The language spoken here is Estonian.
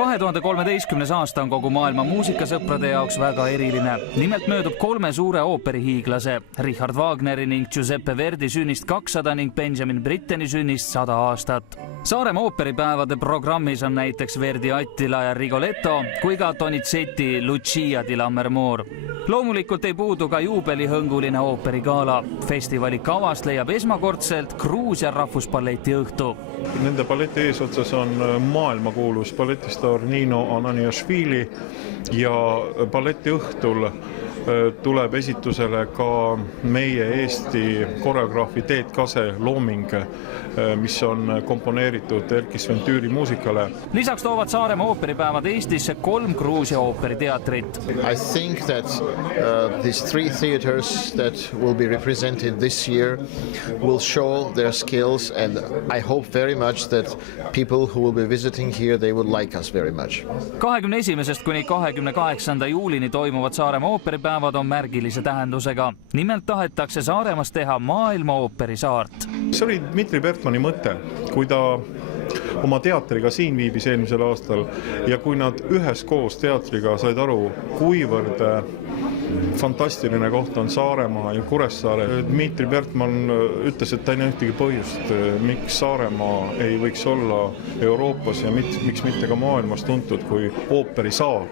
2013. aasta on kogu maailma muusikasõprade jaoks väga eriline. Nimelt möödub 3 suure ooperihiiglase, Richard Wagneri ning Giuseppe Verdi sünnist 200 ning Benjamin Britteni sünnist 100 aastat. Saaremaa ooperipäevade programmis on näiteks Verdi Attila ja Rigoletto kui ka Donizetti Lucia di Lammermoor. Loomulikult ei puudu ka juubelihõnguline ooperigala. Festivali kavast leiab esmakordselt Gruusia rahvuspalleti õhtu. Nende balleti eesotsas on maailmakuulus balletistaar Nino Ananiashvili ja balleti õhtul tuleb esitusele ka meie Eesti koreograafi Teet Kase looming, mis on komponeeritud Erkki Sven Tüüri muusikale. Lisaks toovad Saaremaa ooperipäevad Eestisse 3 Gruusia ooperiteatrit. I think that these 3 theaters that will be represented this year will show their skills, and I hope very much that people who will be visiting here, they would like us very much. 21. kuni 28. juulini toimuvad Saaremaa ooperipäevad on märgilise tähendusega. Nimelt tahetakse Saaremaast teha maailma ooperisaart. See oli Dmitri Bertmani mõte, kui ta oma teatriga siin viibis eelmisel aastal ja kui nad üheskoos teatriga said aru, kuivõrd fantastiline koht on Saaremaa ja Kuressaare. Dmitri Bertman ütles, et ta ei näe ühtegi põhjust, miks Saaremaa ei võiks olla Euroopas ja miks mitte ka maailmas tuntud kui ooperisaar.